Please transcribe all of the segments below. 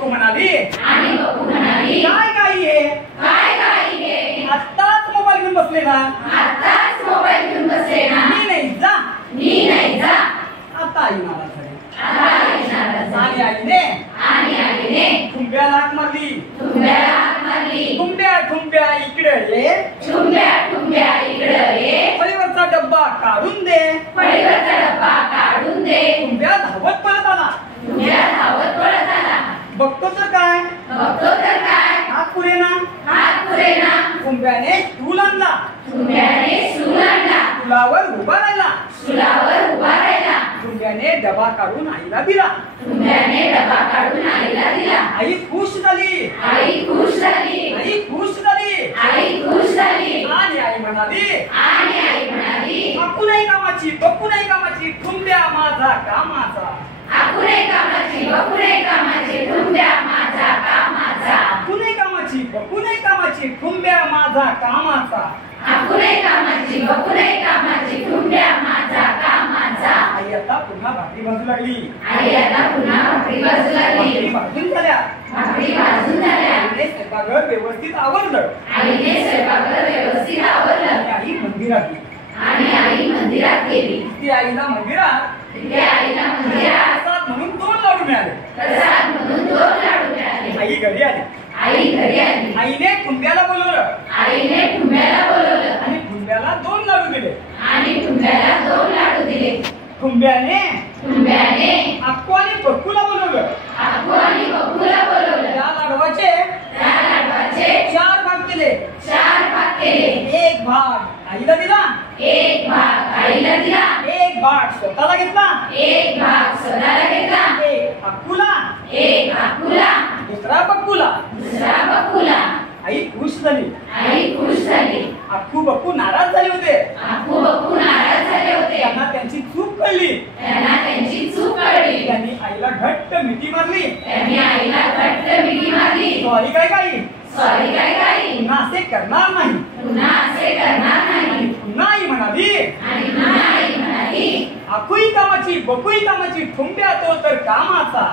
बकू म्हणाली काय काही आहे आत्ताच मोबाईल घेऊन बसले ना मी नाही जा आता आई नाराज आणि आईने ठुंब्याला हाक मारली ठुंब्या इकडे ये फळीवरचा डब्बा काढून दे ठुंब्या धावत पळत आला बघतो तर काय हात पुरे ना ठुंब्याने स्टूल आणला स्टूलावर उभा राहिला ठुंब्याने डबा काढून आईला दिला आई खुश झाली आणि आई म्हणाली बकू नाही कामाची ठुंब्या माझा कामाचा ठुंब्या माझा कामाचा आई आता पुन्हा भाकरी भाजू लागली भाजून झाल्या आईने स्वयंपाकघर व्यवस्थित आवरलं आई मंदिरात गेली ती आईला मंदिरात प्रसाद म्हणून 2 लाडू मिळाले आई घरी आली आईने ठुंब्याला बोलवलं आणि ठुंब्याला 2 लाडू दिले ठुंब्याने अक्कू आणि बक्कूला बोलवलं त्या लाडवाचे 4 भाग केले एक भाग आईला दिला एक भाग स्वतःला घेतला एक अक्कूला दुसरा बक्कूला आई खुश झाली अक्कू बक्कू नाराज झाले होते त्यांना त्यांची चूक कळली त्यांनी आईला घट्ट मिठी मारली सॉरी काय पुन्हा असे करणार नाही पुन्हा आई म्हणाली अक्कूही कामाची बक्कूही कामाची ठुंब्या तो तर कामाचा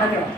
धन्यवाद.